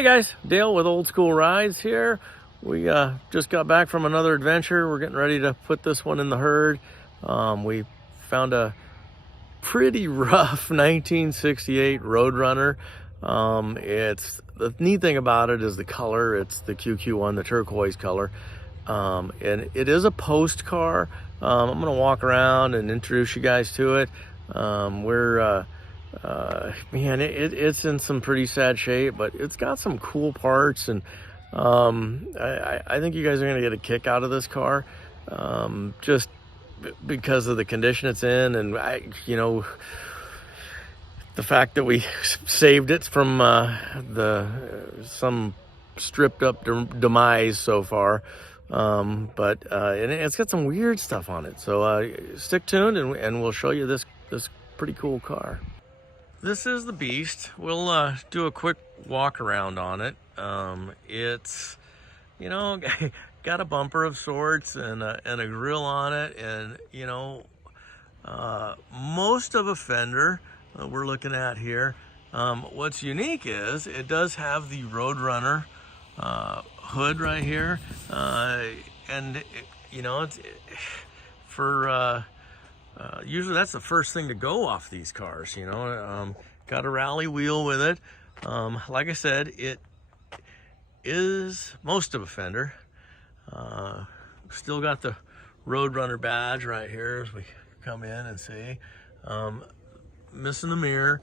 Hey guys, Dale with Old School Rides here. We just got back from another adventure. We're getting ready to put this one in the herd. We found a pretty rough 1968 Roadrunner. It's the neat thing about it is the color. It's the QQ1, the turquoise color. And it is a post car. I'm gonna walk around and introduce you guys to it. Man, it's in some pretty sad shape, but it's got some cool parts, and I think you guys are gonna get a kick out of this car, just because of the condition it's in, and the fact that we saved it from some stripped up demise so far. And it's got some weird stuff on it, so stick tuned and we'll show you this pretty cool car. This is the beast. We'll do a quick walk around on it. It's got a bumper of sorts and a grill on it, and most of a fender we're looking at here. What's unique is it does have the Roadrunner hood right here, and usually that's the first thing to go off these cars. Got a rally wheel with it. Like I said, it is most of a fender. Still got the Roadrunner badge right here as we come in and see. Missing the mirror.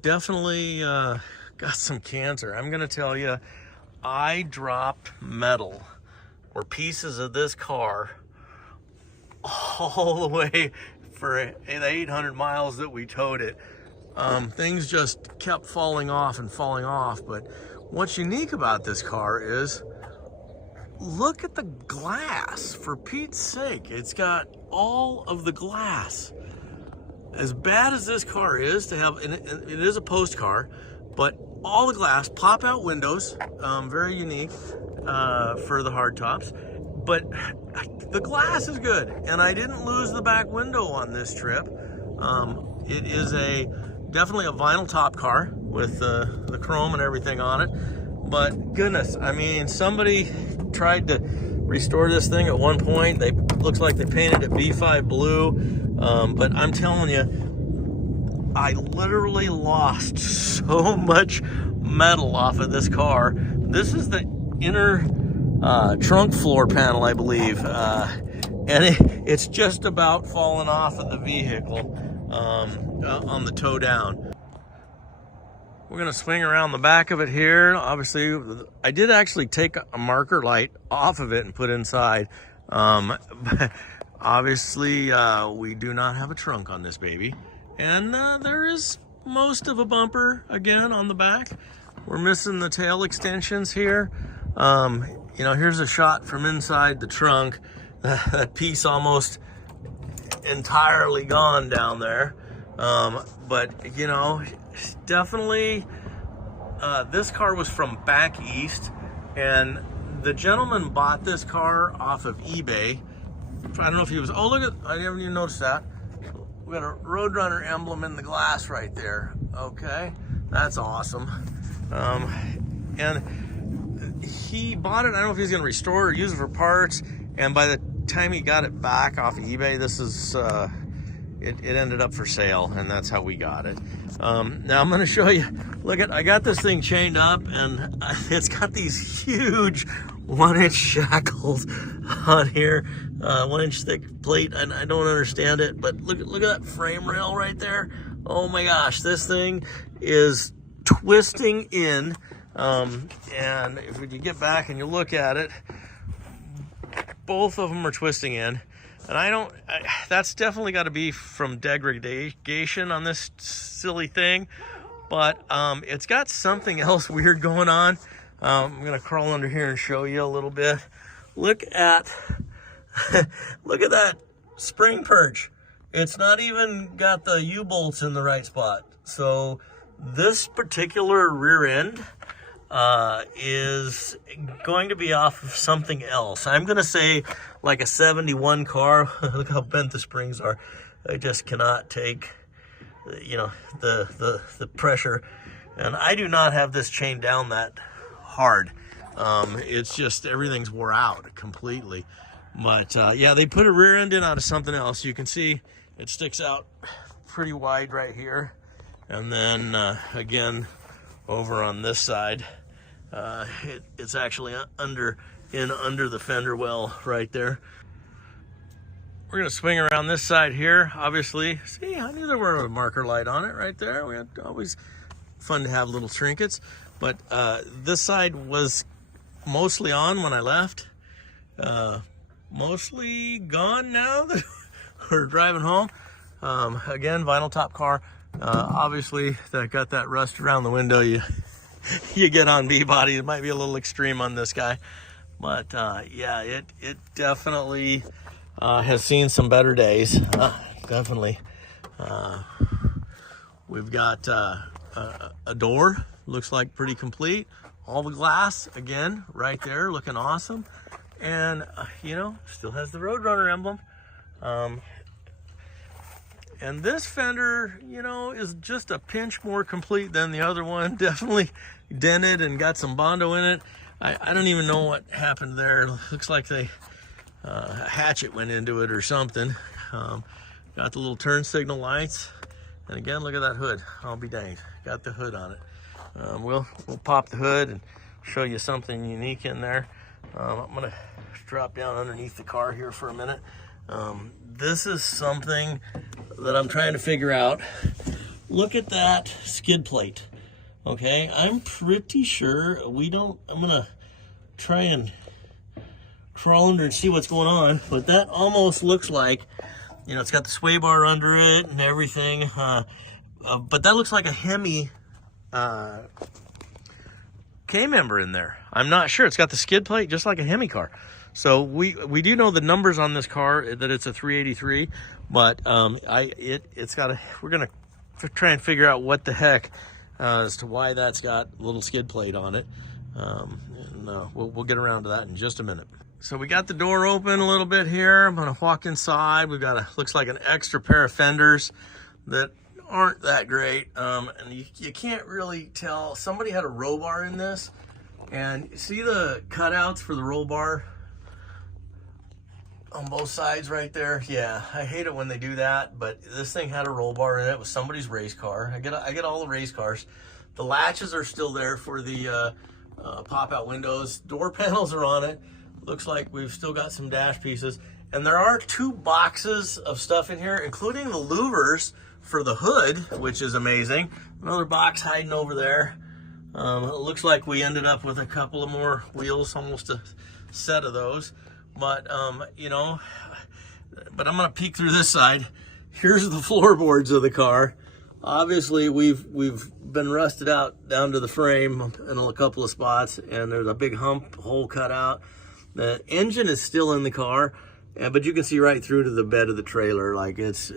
Definitely got some cancer. I'm gonna tell you, I dropped metal or pieces of this car all the way for the 800 miles that we towed it. Things just kept falling off and falling off. But what's unique about this car is, look at the glass, for Pete's sake. It's got all of the glass. As bad as this car is to have, and it is a post car, but all the glass, pop out windows, very unique for the hardtops. But the glass is good, and I didn't lose the back window on this trip. It is definitely a vinyl top car with the chrome and everything on it. But goodness, I mean, somebody tried to restore this thing at one point. Looks like they painted it V5 blue, but I'm telling you, I literally lost so much metal off of this car. This is the inner trunk floor panel, I believe, and it's just about falling off of the vehicle on the tow down. We're gonna swing around the back of it here. Obviously, I did actually take a marker light off of it and put inside. But obviously, we do not have a trunk on this baby, and there is most of a bumper again on the back. We're missing the tail extensions here. Here's a shot from inside the trunk. That piece almost entirely gone down there. But definitely this car was from back east, and the gentleman bought this car off of eBay. I don't know if he was, oh look at, I didn't even notice that. We got a Roadrunner emblem in the glass right there. Okay, that's awesome. And he bought it, I don't know if he's gonna restore it or use it for parts, and by the time he got it back off of eBay, this is it ended up for sale, and that's how we got it. Now I'm gonna show you, I got this thing chained up, and it's got these huge 1-inch shackles on here, 1-inch thick plate, and I don't understand it, but look at that frame rail right there. Oh my gosh, this thing is twisting in, and if you get back and you look at it, both of them are twisting in. And that's definitely got to be from degradation on this silly thing, but it's got something else weird going on. I'm gonna crawl under here and show you a little bit. Look at that spring perch. It's not even got the U-bolts in the right spot. So this particular rear end is going to be off of something else. I'm gonna say like a 71 car. Look how bent the springs are. I just cannot take the pressure, and I do not have this chained down that hard. It's just everything's wore out completely. But yeah, they put a rear end in out of something else. You can see it sticks out pretty wide right here. And then again, over on this side, it's actually under the fender well right there. We're gonna swing around this side here. Obviously, see, I knew there were a marker light on it right there. We had always fun to have little trinkets. But this side was mostly on when I left. Mostly gone now that we're driving home. Again, vinyl top car. Obviously, that got that rust around the window. You get on B-body. It might be a little extreme on this guy. But yeah, it definitely has seen some better days. Definitely. We've got a door. Looks like pretty complete. All the glass, again, right there, looking awesome. And, you know, still has the Roadrunner emblem. And this fender, you know, is just a pinch more complete than the other one. Definitely dented and got some Bondo in it. I don't even know what happened there. It looks like a hatchet went into it or something. Got the little turn signal lights. And again, look at that hood. I'll be danged. Got the hood on it. We'll pop the hood and show you something unique in there. I'm gonna drop down underneath the car here for a minute. This is something that I'm trying to figure out. Look at that skid plate. Okay, I'm pretty sure I'm gonna try and crawl under and see what's going on, but that almost looks like, you know, it's got the sway bar under it and everything, but that looks like a Hemi K-member in there. I'm not sure. It's got the skid plate just like a Hemi car. So we do know the numbers on this car, that it's a 383, but it's got we're gonna try and figure out what the heck as to why that's got a little skid plate on it. And we'll get around to that in just a minute. So we got the door open a little bit here. I'm gonna walk inside. We've got looks like an extra pair of fenders that aren't that great, and you can't really tell. Somebody had a roll bar in this, and see the cutouts for the roll bar on both sides right there? Yeah, I hate it when they do that, but this thing had a roll bar in it. It was somebody's race car. I get all the race cars. The latches are still there for the pop-out windows. Door panels are on it. Looks like we've still got some dash pieces, and there are 2 boxes of stuff in here, including the louvers for the hood, which is amazing. Another box hiding over there. It looks like we ended up with a couple of more wheels, almost a set of those. But you know, but I'm gonna peek through this side. Here's the floorboards of the car. Obviously, we've been rusted out down to the frame in a couple of spots, and there's a big hump hole cut out. The engine is still in the car, but you can see right through to the bed of the trailer. Like it's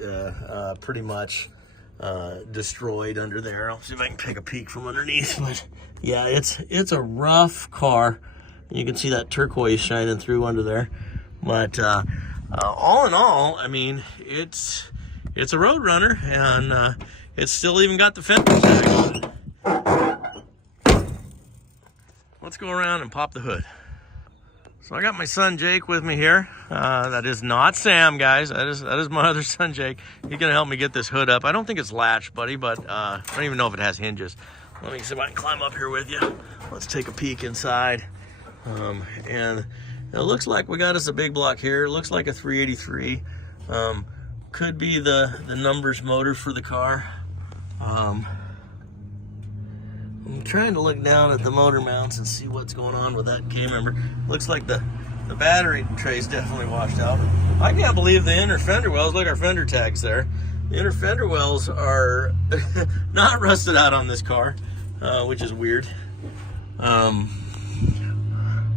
pretty much destroyed under there. I'll see if I can take a peek from underneath. But yeah, it's a rough car. You can see that turquoise shining through under there. But all in all, I mean, it's a Roadrunner, and it's still even got the fender tag on it. Let's go around and pop the hood. So I got my son Jake with me here. That is not Sam, guys. That is my other son Jake. He's gonna help me get this hood up. I don't think it's latched, buddy, but I don't even know if it has hinges. Let me see if I can climb up here with you. Let's take a peek inside. And it looks like we got us a big block here. It looks like a 383. Could be the numbers motor for the car. I'm trying to look down at the motor mounts and see what's going on with that K-member. Looks like the battery tray's definitely washed out. I can't believe the inner fender wells. Look, our fender tags there. The inner fender wells are not rusted out on this car, which is weird. And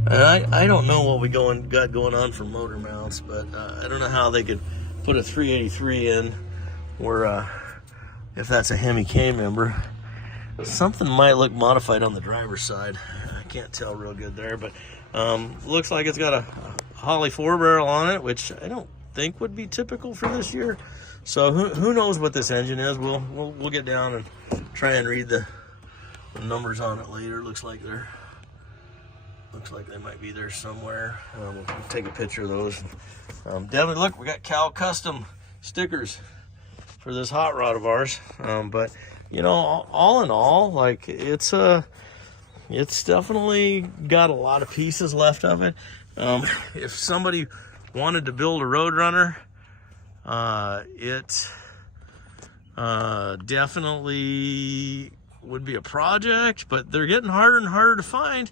I don't know what we got going on for motor mounts, but I don't know how they could put a 383 in, or if that's a Hemi K-member. Something might look modified on the driver's side. I can't tell real good there, but looks like it's got a Holley 4-barrel on it, which I don't think would be typical for this year. So who knows what this engine is? We'll get down and try and read the numbers on it later. Looks like they're Looks like they might be there somewhere. We'll take a picture of those. Definitely, look, we got Cal Custom stickers for this hot rod of ours. But you know, all in all, like it's definitely got a lot of pieces left of it. If somebody wanted to build a Roadrunner, it definitely would be a project, but they're getting harder and harder to find.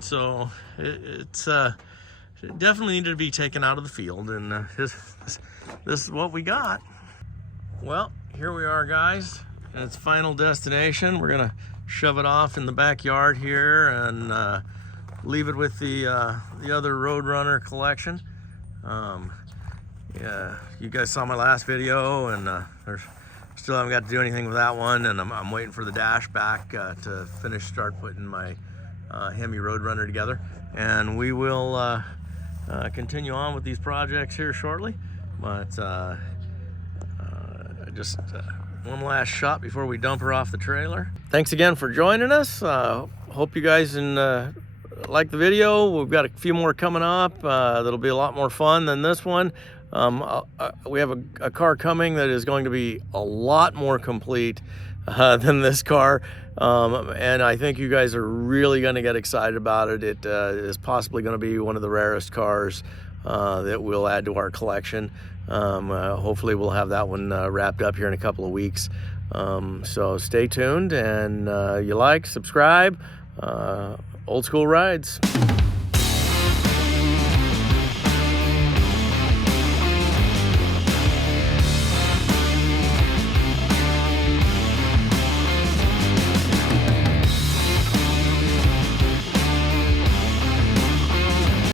So it's definitely needed to be taken out of the field, and this is what we got. Well, here we are, guys, and its final destination. We're gonna shove it off in the backyard here and leave it with the other Roadrunner collection. Yeah, you guys saw my last video, and still haven't got to do anything with that one, and I'm waiting for the dash back to start putting my Hemi Roadrunner together, and we will continue on with these projects here shortly. But just one last shot before we dump her off the trailer. Thanks again for joining us. Hope you guys like the video. We've got a few more coming up that'll be a lot more fun than this one. We have a car coming that is going to be a lot more complete than this car, and I think you guys are really going to get excited about it. It is possibly going to be one of the rarest cars that we'll add to our collection. Hopefully we'll have that one wrapped up here in a couple of weeks. So stay tuned, and you like, subscribe. Old School Rides.